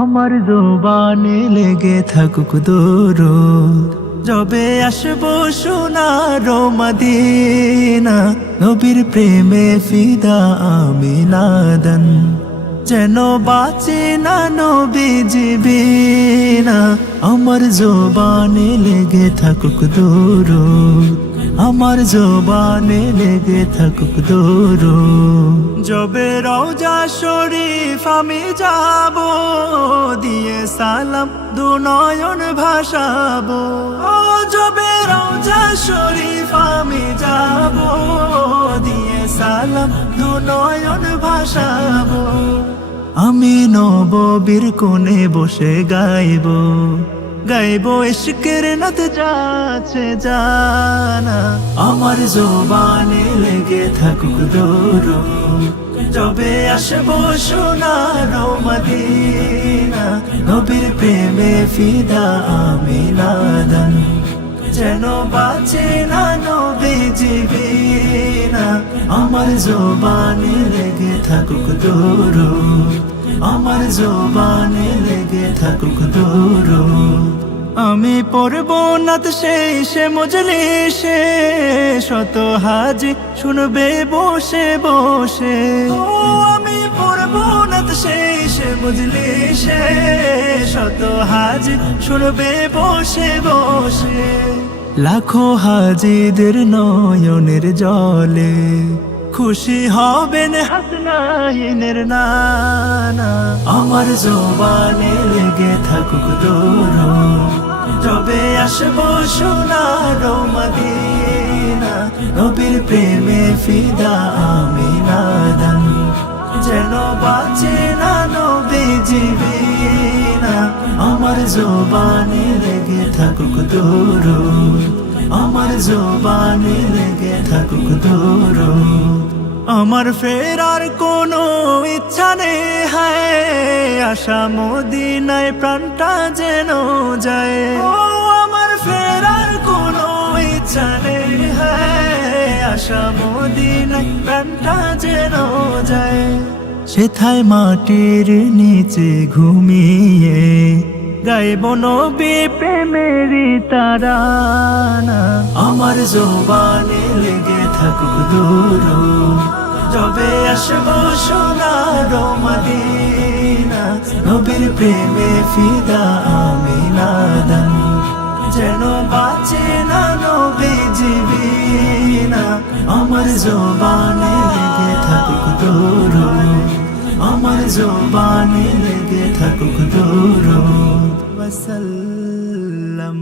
আমার জবানে লেগে থাকুক দরুদ, যবে আসবো সোনার মদিনা, নবীর প্রেমে ফিদা আমি নাদান, যেন বাঁচে না নবীজি বিনা। আমার জবানে লেগে থাকুক দরুদ, আমার জবানে লেগে থাকুক দরুদ। যবে রওজা শরীফ আমি যাব, দিয়ে সালাম দু নয়ন ভাসাবো। ও যবে রওজা শরীফ আমি যাব, দিয়ে সালাম দু নয়ন ভাসাবো। আমি নববীর কোণে বসে গাইবো, গাইবো ইশকের নদ যাচ্ছে জানা। আমার জবানে লেগে থাকুক দরুদ, যবে আসবো সোনার মদিনা, নবীর প্রেমে ফিদা আমি নাদান, যেন বাঁচে না নবীজি বিনা। আমার জবানে লেগে থাকুক দরুদ, আমার জবানে লেগে থাকুক দরুদ। আমি পড়ব নাত শেষে মজলিসে, শত হাজি শুনবে বসে বসে। ও আমি পড়ব নাত শেষে মজলিসে, শত হাজি শুনবে বসে বসে। লাখো হাজিদের নয়নের জলে খুশি হবেন হাসনাইনের নানা। আমার জবানে লেগে থাকুক দরুদ, যবে আসবো সোনার মদিনা, নবীর প্রেমে ফিদা আমি নাদান, যেন বাঁচে না নবীজি বিনা। আমার জবানে লেগে থাকুক দরুদ, আমার জবানে লেগে থাকুক দরুদ। আমার ফেরার কোনো ইচ্ছা নেই হায়, আশা মদিনায় প্রাণটা যেন যায়। ও আমার ফেরার কোনো ইচ্ছা নেই হায়, আশা মদিনায় প্রাণটা যেন যায়। সেথায় মাটির নিচে ঘুমিয়ে গাইব নবী প্রেমেরই তারানা। আমার জবানে লেগে থাকুক দরুদ, যবে আসবো সোনার মদিনা, নবীর প্রেমে ফিদা আমি নাদান, যেন বাঁচে না নবীজি বিনা। আমার জবানে লেগে থাকুক দরুদ, আমার জবানে লেগে থাকুক দরুদ। ওয়াসাল্লাম।